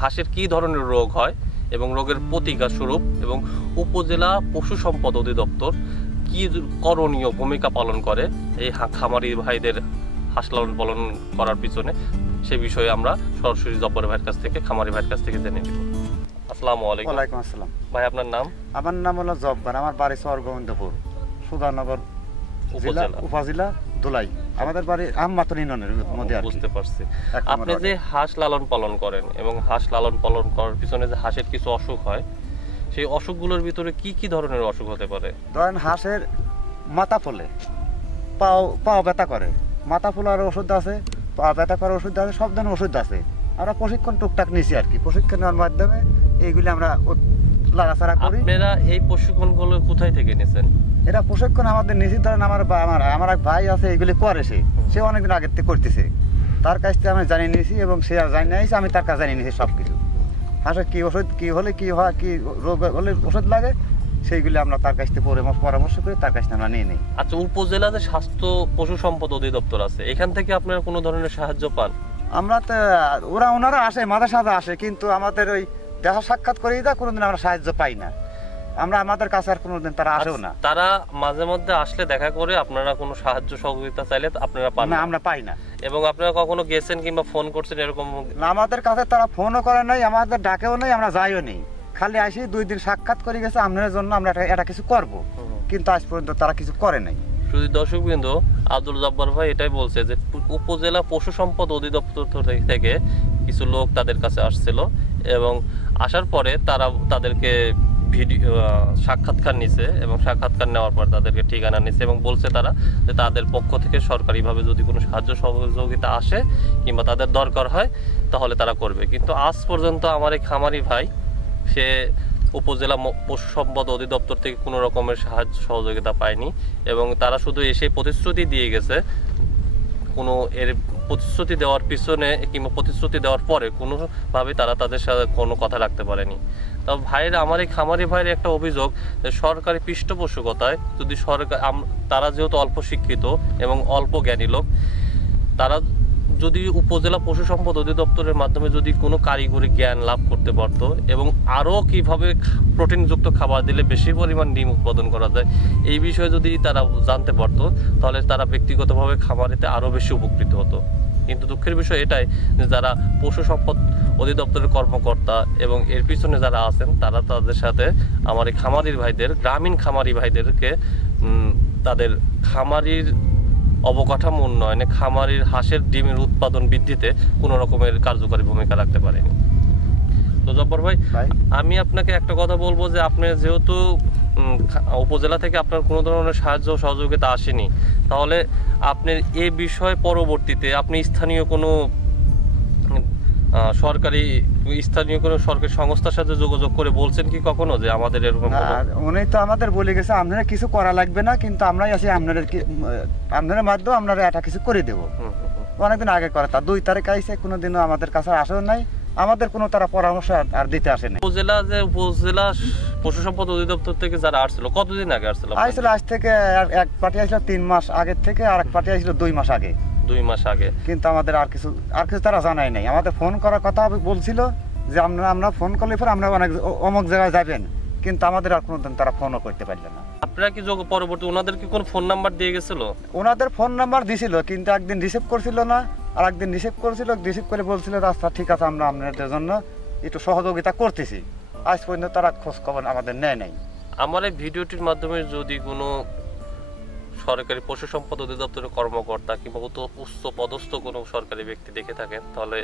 হাঁসের কি ধরনের রোগ হয় এবং রোগের প্রতিকার স্বরূপ এবং উপজেলা পশু সম্পদ অধিদপ্তর কি করণীয় ভূমিকা পালন করে এই খামারি ভাইদের হাঁস লালন পালন করার পিছনে, সে বিষয়ে আমরা সরাসরি জব্বার ভাইয়ের কাছ থেকে, খামারি ভাইয়ের কাছ থেকে জেনে নিব। আসসালামু আলাইকুম। ওয়ালাইকুম আসসালাম। ভাই আপনার নাম? আমার নাম হলো জব্বার, আমার বাড়ি গোবিন্দপুর, সুধানগর উপজেলা দোলাই। আমাদের বাড়ি আমমাতন ইউনিয়নের মধ্যে। বুঝতে পারছি। আপনি যে হাঁস লালন পালন করেন এবং হাঁস লালন পালন করার পিছনে যে হাঁসের কিছু অসুখ হয়, সেই অসুখগুলোর ভিতরে কি কি ধরনের অসুখ হতে পারে? ধরেন হাঁসের মাথা ফোলে, পাও ব্যথা করে, মাথা ফোলার ওষুধ আছে, পা ব্যথা করার ওষুধ আছে, সব ধরনের ওষুধ আছে। আমরা প্রশিক্ষণ টুকটাক নিছি আর কি, প্রশিক্ষণের মাধ্যমে এইগুলি আমরা লাগাছাড়া করি। আপনারা এই প্রশিক্ষণগুলো কোথায় থেকে নিছেন? এটা প্রশিক্ষণ আমাদের নিছি, ধরেন আমার এক ভাই আছে, এইগুলি করে, সে অনেকদিন আগের থেকে করতেছে, তার কাছ থেকে আমি জানিয়ে নিয়েছি এবং সে জানিয়ে নিয়েছি, আমি তার কাছে জানিয়ে নিয়েছি সব কিছু। হাঁসের কী ওষুধ, কী হলে কী হয়, কী রোগ হলে ওষুধ লাগে, সেইগুলি আমরা তার কাছ থেকে পরামর্শ করে তার কাছ থেকে আমরা নিয়ে নিই। আচ্ছা, উপজেলা যে স্বাস্থ্য পশু সম্পদ অধিদপ্তর আছে, এখান থেকে আপনারা কোনো ধরনের সাহায্য পান? আমরা তো ওনারা আসে, মাঝে সাথে আসে, কিন্তু আমাদের ওই দেখা সাক্ষাৎ করেই যা, কোনোদিন আমরা সাহায্য পাই না। আমাদের কাছে আর কোনোদিন তারা আসেও না। তারা মাঝে মধ্যে আসলে দেখা করে, আপনারা কোনো সাহায্য সহযোগিতা চাইলে আপনারা পান না? আমরা পাই না। এবং আপনারা কখনো গেছেন কিংবা ফোন করছেন এরকম? না, আমাদের কাছে তারা ফোনও করে নাই, আমাদের ডাকেও নাই, আমরা যাইও নেই, খালি আসি 2 দিন সাক্ষাৎ করে গেছে, আপনাদের জন্য আমরা এটা কিছু করব, কিন্তু আজ পর্যন্ত তারা কিছু করে নাই। শুধু দর্শকবৃন্দ, আব্দুল জব্বার ভাই এটাই বলছে যে উপজেলা পশু সম্পদ অধিদপ্তর থেকে কিছু লোক তাদের কাছে আসছিল এবং আসার পরে তারা তাদেরকে সাক্ষাৎকার নিছে এবং সাক্ষাৎকার নেওয়ার পর তাদেরকে ঠিকানা নিছে এবং বলছে তারা যে তাদের পক্ষ থেকে সরকারিভাবে যদি কোনো সাহায্য সহযোগিতা আসে কিংবা তাদের দরকার হয় তাহলে তারা করবে। কিন্তু আজ পর্যন্ত আমার এই খামারি ভাই সে উপজেলা পশু সম্পদ অধিদপ্তর থেকে কোনো রকমের সাহায্য সহযোগিতা পায়নি এবং তারা শুধু এসে প্রতিশ্রুতি দিয়ে গেছে। কোনো এর প্রতিশ্রুতি দেওয়ার পিছনে কিংবা প্রতিশ্রুতি দেওয়ার পরে কোনোভাবে তারা তাদের সাথে কোনো কথা রাখতে পারেনি। তবে ভাইয়ের, আমার এই খামারি ভাইয়ের একটা অভিযোগ, সরকারি পৃষ্ঠপোষকতায় যদি তারা যেহেতু অল্প শিক্ষিত এবং অল্প জ্ঞানী লোক, তারা যদি উপজেলা পশু সম্পদ অধিদপ্তরের মাধ্যমে যদি কোনো কারিগরি জ্ঞান লাভ করতে পারতো এবং আরও কীভাবে প্রোটিনযুক্ত খাবার দিলে বেশি পরিমাণ ডিম উৎপাদন করা যায়, এই বিষয়ে যদি তারা জানতে পারতো তাহলে তারা ব্যক্তিগতভাবে খামারিতে আরও বেশি উপকৃত হতো। কিন্তু দুঃখের বিষয় এটাই যে যারা পশু সম্পদ অধিদপ্তরের কর্মকর্তা এবং এর পিছনে যারা আছেন, তারা তাদের সাথে আমার এই খামারির ভাইদের, গ্রামীণ খামারি ভাইদেরকে তাদের খামারির অবকাঠামো উন্নয়নে, খামারির হাঁসের ডিমের উৎপাদন বৃদ্ধিতে কোনো রকমের কার্যকরী ভূমিকা রাখতে পারেনি। তো জব্বর ভাই, আমি আপনাকে একটা কথা বলবো যে আপনি যেহেতু উপজেলা থেকে আপনার কোনো ধরনের সাহায্য সহযোগিতা আসেনি, তাহলে আপনার এই বিষয়ে পরবর্তীতে আপনি স্থানীয় কোনো সরকারি সংস্থার সাথে যোগাযোগ করে বলছেন কি কখনো যে আমাদের এরকম? উনি তো আমাদের বলে গেছে আপনারা কিছু করা লাগবে না, কিন্তু আমরাই আছি আপনাদের মাধ্যমে আপনারা এটা কিছু করে দেবো। অনেকদিন আগে করে, তা 2 তারিখ আইসে, কোনোদিনও আমাদের কাছে আসেও নাই, আমাদের কোনো তারা পরামর্শ আর দিতে আসে না। উপজেলা পশু সম্পদ অধিদপ্তর থেকে যারা আসছিল, কতদিন আগে আসছিল? আজ থেকে এক পার্টি আসছিল 3 মাস আগের থেকে, আর এক পার্টি আসছিল 2 মাস আগে। 2 মাস আগে। কিন্তু আমাদের আর কিছু তারা জানাই নাই। আমাদের ফোন করার কথা বলছিল যে আমরা ফোন করলে পরে আমরা অমুক জায়গায় যাবেন, কিন্তু আমাদের আর কোনোদিন তারা ফোনও করতে পারল না। আপনারা কি পরবর্তী ওনাদের কি কোনো ফোন নাম্বার দিয়ে গেছিল? ওনাদের ফোন নাম্বার দিছিল, কিন্তু একদিন রিসিভ করছিল না, আর একদিন রিসিভ করে বলছিল রাস্তা ঠিক আছে, আমরা আপনাদের জন্য একটু সহযোগিতা করতেছি। আজ পর্যন্ত তারা খোঁজ খবর আমাদের নেয় নাই। আমার এই ভিডিওটির মাধ্যমে যদি কোনো সরকারি পশু সম্পদ অধিদপ্তরের কর্মকর্তা কিংবা উচ্চ পদস্থ কোনো সরকারি ব্যক্তি দেখে থাকেন, তাহলে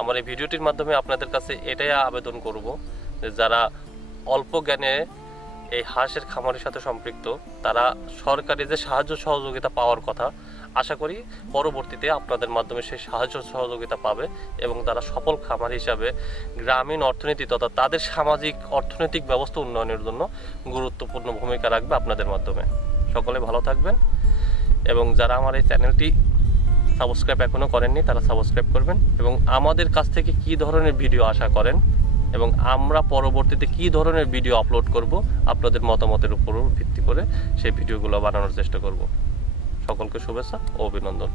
আমার এই ভিডিওটির মাধ্যমে আপনাদের কাছে এটাই আবেদন করব যে যারা অল্প জ্ঞানে এই হাঁসের খামারের সাথে সম্পৃক্ত, তারা সরকারি যে সাহায্য সহযোগিতা পাওয়ার কথা, আশা করি পরবর্তীতে আপনাদের মাধ্যমে সেই সাহায্য সহযোগিতা পাবে এবং তারা সফল খামার হিসাবে গ্রামীণ অর্থনীতি তথা তাদের সামাজিক অর্থনৈতিক ব্যবস্থা উন্নয়নের জন্য গুরুত্বপূর্ণ ভূমিকা রাখবে আপনাদের মাধ্যমে। সকলে ভালো থাকবেন এবং যারা আমার এই চ্যানেলটি সাবস্ক্রাইব এখনও করেননি তারা সাবস্ক্রাইব করবেন এবং আমাদের কাছ থেকে কী ধরনের ভিডিও আশা করেন এবং আমরা পরবর্তীতে কী ধরনের ভিডিও আপলোড করব, আপনাদের মতামতের উপর ভিত্তি করে সেই ভিডিওগুলো বানানোর চেষ্টা করব। সকলকে শুভেচ্ছা ও অভিনন্দন।